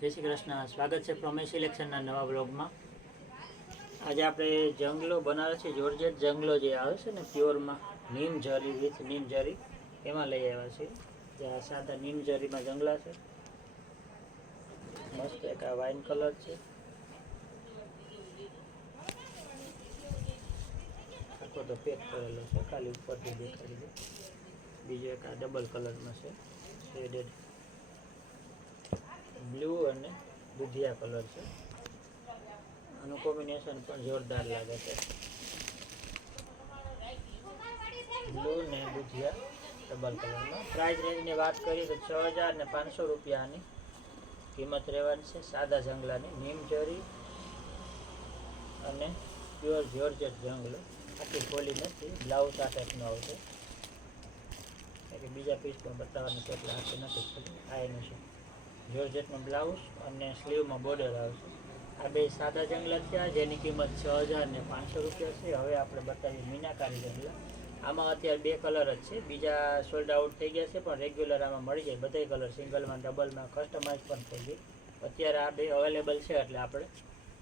જય શ્રી કૃષ્ણ. સ્વાગત છે પ્રમેશ સિલેક્શનના નવા બ્લોગમાં. આજે આપણે જંગલો બનાવે છે, જોર્જેટ જંગલો જે આવે છે ને પ્યોરમાં, નીમ જરી વિથ નીમ જરી, એમાં લઈ આવ્યા છે. જ્યાં સાદા નીમ જરીમાં જંગલા છે. મસ્ત એક આ વાઇન કલર છે, આખો તો પેક કરેલો છે, ખાલી ઉપરથી દેખાડી દે. બીજો એક આ ડબલ કલરમાં છે, શેડેડ બ્લુ અને દુધિયા કલર છે. આનું કોમ્બિનેશન પણ જોરદાર લાગે છે, બ્લુ ને દુધિયા ડબલ કલરમાં. પ્રાઇસ રેન્જની વાત કરીએ તો 6500 રૂપિયાની કિંમત રહેવાની છે. સાદા જંગલાની નીમ જરી અને પ્યોર જોર્જેટ જંગલો. આખી ખોલી નથી, બ્લાઉઝ આ ટાઈપનો આવશે. કે બીજા પીસ પણ બતાવવાનું છે એટલે આખી નથી ખોલી. આ એનું છે જોર્જેટનો બ્લાઉઝ અને સ્લીવમાં બોર્ડર આવશે. આ બે સાદા જંગલા છે જેની કિંમત 6500 રૂપિયા છે. હવે આપણે બતાવીએ મીનાકારી જંગલા. આમાં અત્યારે બે કલર જ છે, બીજા સોલ્ડ આઉટ થઈ ગયા છે, પણ રેગ્યુલર આમાં મળી જાય બધા કલર, સિંગલમાં ડબલમાં કસ્ટમાઇઝ પણ થઈ ગઈ. અત્યારે આ બે અવેલેબલ છે એટલે આપણે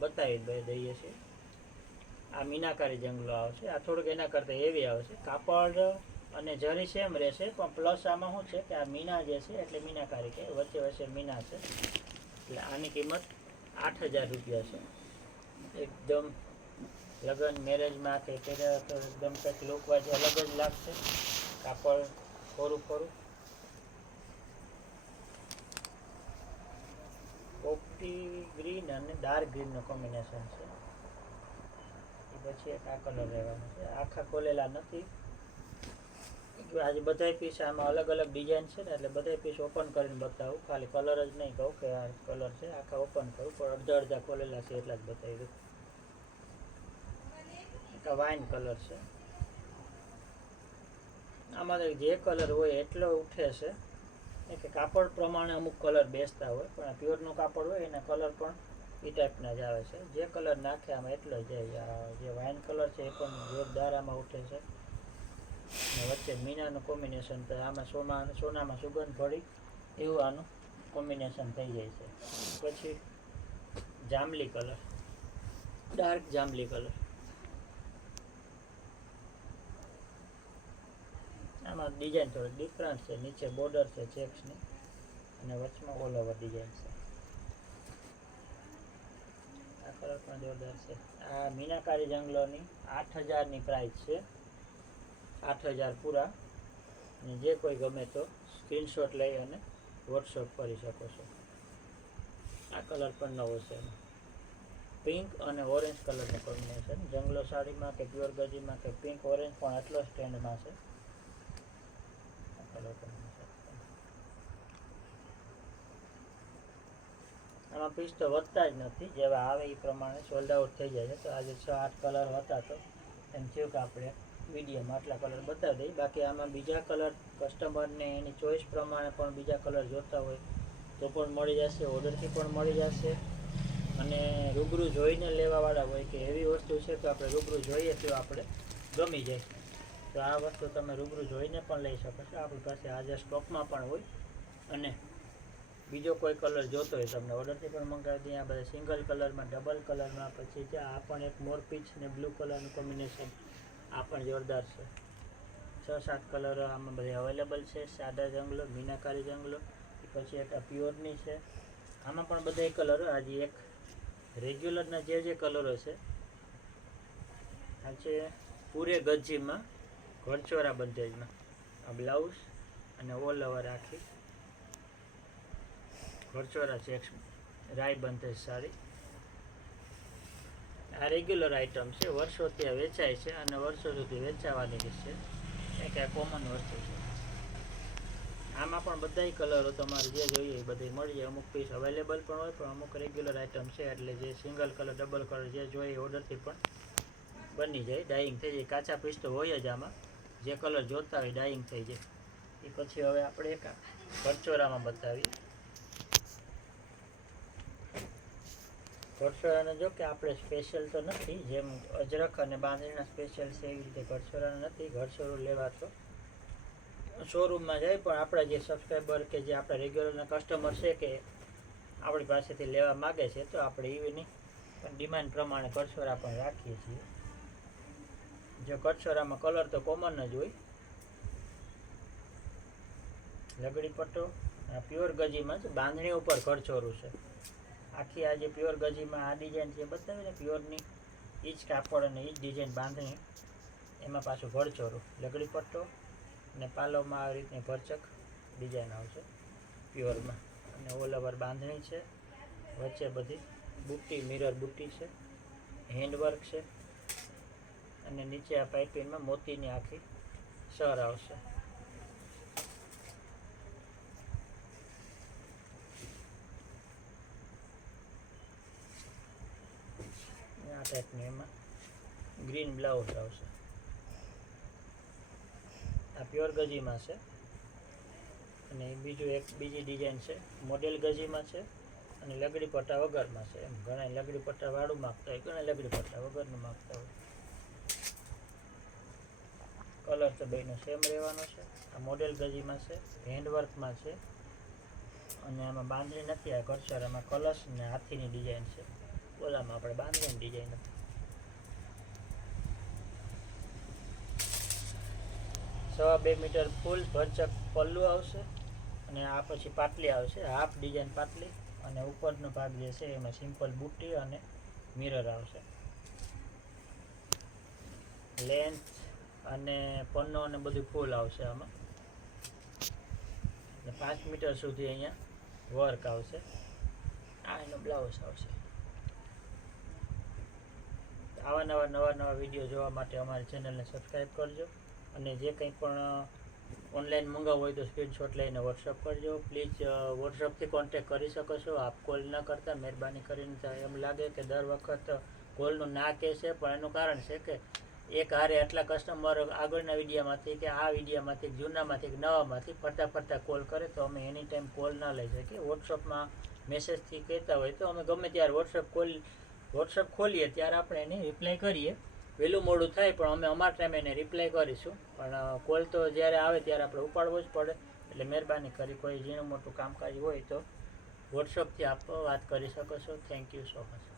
બતાવી દઈએ છીએ. આ મીનાકારી જંગલો આવશે. આ થોડુંક એના કરતાં હેવી આવશે. કાપડ અને જરી સેમ રહેશે, પણ પ્લસ આમાં શું છે કે આ મીના જે છે એટલે મીનાકારી કે વચ્ચે વચ્ચે મીના છે. એટલે આની કિંમત 8000 રૂપિયા છે. એકદમ લગ્ન મેરેજમાં કે પહેલાં તો એકદમ કંઈક લુકવાઇઝ અલગ જ લાગશે. કાપડ થોડું પોપટી ગ્રીન અને ડાર્ક ગ્રીનનું કોમ્બિનેશન છે. એ પછી એક આ કલર રહેવાનો છે. આખા ખોલેલા નથી. આજે બધા પીસ આમાં અલગ અલગ ડિઝાઇન છે ને, એટલે બધા પીસ ઓપન કરીને બતાવું. ખાલી કલર જ નહીં કહું કે આ કલર છે, આખા ઓપન કરું, પણ અડધા અડધા ખોલેલા છે એટલા જ બતાવી દઉં. એક વાઇન કલર છે. આમાં જે કલર હોય એટલો ઉઠે છે. કે કાપડ પ્રમાણે અમુક કલર બેસતા હોય, પણ આ પ્યોરનું કાપડ હોય એના કલર પણ એ ટાઈપના જ આવે છે. જે કલર નાખે આમાં એટલો જ જાય. જે વાઇન કલર છે એ પણ જોરદાર આમાં ઉઠે છે. અને વચ્ચે મીનાનું કોમ્બિનેશન, તો આમાં સોનામાં સુગંધ ભળી એવું આનું કોમ્બિનેશન થઈ જાય છે. પછી જાંબલી કલર, ડાર્ક જાંબલી કલર. આમાં ડિઝાઇન થોડી ડિફરન્ટ છે. નીચે બોર્ડર છે ચેક્સની અને વચમાં ઓલ ઓવર ડિઝાઇન છે. આ કલર પણ જોરદાર છે. આ મીનાકારી જંગલોની 8000ની પ્રાઇસ છે. 8000 પૂરા. અને જે કોઈ ગમે તો સ્ક્રીનશોટ લઈ અને વોટ્સઅપ કરી શકો છો. આ કલર પણ નવો છે. પિંક અને ઓરેન્જ કલરનું કોમ્બિનેશન. જંગલો સાડીમાં કે પ્યોર ગજીમાં કે પિંક ઓરેન્જ પણ આટલો સ્ટેન્ડમાં છે. આ કલર કોમ્બિનેશન આમાં પીસ તો વધતા જ નથી, જેવા આવે એ પ્રમાણે સોલ્ડ આઉટ થઈ જાય છે. તો આજે 6-8 કલર હતા, તો એમ થયું કે આપણે વિડીયોમાં આટલા કલર બતાવી દઈએ. બાકી આમાં બીજા કલર કસ્ટમરને એની ચોઈસ પ્રમાણે પણ બીજા કલર જોતા હોય તો પણ મળી જશે, ઓર્ડરથી પણ મળી જશે. અને રૂબરૂ જોઈને લેવાવાળા હોય કે એવી વસ્તુ છે તો આપણે રૂબરૂ જોઈએ તો આપણે ગમી જાય, તો આ વસ્તુ તમે રૂબરૂ જોઈને પણ લઈ શકો છો. આપણી પાસે આજે સ્ટોકમાં પણ હોય. અને બીજો કોઈ કલર જોતો હોય તમને ઓર્ડરથી પણ મંગાવી દઈએ. આ બધા સિંગલ કલરમાં, ડબલ કલરમાં. પછી આ પણ એક મોર પીચ ને બ્લુ કલરનું કોમ્બિનેશન, આ પણ જોરદાર છે. 6-7 કલર આમાં બધી અવેલેબલ છે. સાદા જંગલો, મીનાકારી જંગલો, પછી એક આ પ્યોરની છે. આમાં પણ બધા કલરો, આજે એક રેગ્યુલરના જે કલરો છે આ છે પૂરે ગજીમાં, ઘરચોરા બંધેજમાં. આ બ્લાઉઝ અને ઓલ ઓવર આખી ઘરચોરા ચેક્સ રાય બંધેજ સાડી. આ રેગ્યુલર આઇટમ છે, વર્ષોથી આ વેચાય છે અને વર્ષો સુધી વેચાવાની છે. એક આ કોમન વસ્તુ છે. આમાં પણ બધાય કલરો તમારે જે જોઈએ એ બધી મળી જાય. અમુક પીસ અવેલેબલ પણ હોય, પણ અમુક રેગ્યુલર આઇટમ છે એટલે જે સિંગલ કલર, ડબલ કલર જે જોઈએ એ ઓર્ડરથી પણ બની જાય, ડાઇંગ થઈ જાય. કાચા પીસ તો હોય જ આમાં, જે કલર જોતા હોય ડાઇંગ થઈ જાય. એ પછી હવે આપણે એક ઘરચોરામાં બતાવીએ. ઘરચોરાને જો કે આપણે સ્પેશિયલ તો નથી, જેમ અજરક અને બાંધણીના સ્પેશિયલ છે એવી રીતે ઘરચોરાનું નથી. ઘરચોરું લેવા તો શોરૂમમાં જાય, પણ આપણા જે સબસ્ક્રાઈબર કે જે આપણા રેગ્યુલરના કસ્ટમર છે કે આપણી પાસેથી લેવા માગે છે તો આપણે એવીની ડિમાન્ડ પ્રમાણે કટસોરા પણ રાખીએ છીએ. જો કટસોરામાં કલર તો કોમન જ હોય. લગડી પટ્ટો આ પ્યોર ગજીમાં જ બાંધણી ઉપર કટસોરું છે. આખી આ જે પ્યોર ગજીમાં આ ડિઝાઇન છે બતાવી ને પ્યોરની એ જ કાપડ અને એ જ ડિઝાઇન બાંધણી, એમાં પાછું ભરચોરું લગડી પટ્ટો અને પાલોમાં આવી રીતની ભરચક ડિઝાઇન આવશે પ્યોરમાં. અને ઓલ ઓવર બાંધણી છે, વચ્ચે બધી બુટ્ટી મિરર બુટ્ટી છે, હેન્ડવર્ક છે અને નીચે આ પાઇપિંગમાં મોતીની આખી સર આવશે. આ ટાઈપની એમાં ગ્રીન બ્લાઉઝ આવશે. આ પ્યોર ગજીમાં છે. અને બીજું એક બીજી ડિઝાઇન છે મોડેલ ગજીમાં છે અને લગડી પટ્ટા વગરમાં છે. એમ ઘણા લગડી પટ્ટા વાળું માગતા હોય, ઘણા લગડી પટ્ટા વગરનું માગતા હોય. કલર તો બેનો સેમ રહેવાનો છે. આ મોડેલ ગજીમાં છે, હેન્ડવર્કમાં છે અને આમાં બાંધણી નથી. આ કટસોરામાં કલશ ને હાથીની ડિઝાઇન છે. ઓલામાં આપણે બાંધણીની ડિઝાઇન હતી. 2.5 મીટર ફૂલ ભરચક પલ્લું આવશે અને આ પછી પાટલી આવશે, હાફ ડિઝાઇન પાટલી. અને ઉપરનો ભાગ જે છે એમાં સિમ્પલ બુટ્ટી અને મિરર આવશે. લેન્થ અને પન્નો અને બધું ફૂલ આવશે આમાં. 5 મીટર સુધી અહીંયા વર્ક આવશે. આ એનો બ્લાઉઝ આવશે. આવા નવા વિડીયો જોવા માટે અમારી ચેનલને સબસ્ક્રાઈબ કરજો અને જે કંઈ પણ ઓનલાઈન મંગાવવું હોય તો સ્ક્રીનશોટ લઈને વોટ્સઅપ કરજો. પ્લીઝ વોટ્સઅપથી કોન્ટેક્ટ કરી શકો છો. આપ કોલ ન કરતા મહેરબાની કરીને. એમ લાગે કે દર વખત કોલનું ના કહેશે, પણ એનું કારણ છે કે એક હારે આટલા કસ્ટમર આગળના વિડીયામાંથી કે આ વિડીયામાંથી જૂનામાંથી કે નવામાંથી ફરતા કોલ કરે તો અમે એની ટાઈમ કોલ ના લઈ શકીએ. વોટ્સઅપમાં મેસેજથી કહેતા હોય તો અમે ગમે ત્યારે વોટ્સઅપ ખોલીએ ત્યારે આપણે એને રિપ્લાય કરીએ. વહેલું મોડું થાય પણ અમે અમારા ટાઈમે એને રિપ્લાય કરીશું. પણ કોલ તો જ્યારે આવે ત્યારે આપણે ઉપાડવો જ પડે. એટલે મહેરબાની કરી કોઈ ઝીણું મોટું કામકાજ હોય તો વોટ્સઅપથી આપ વાત કરી શકો છો. Thank you so much.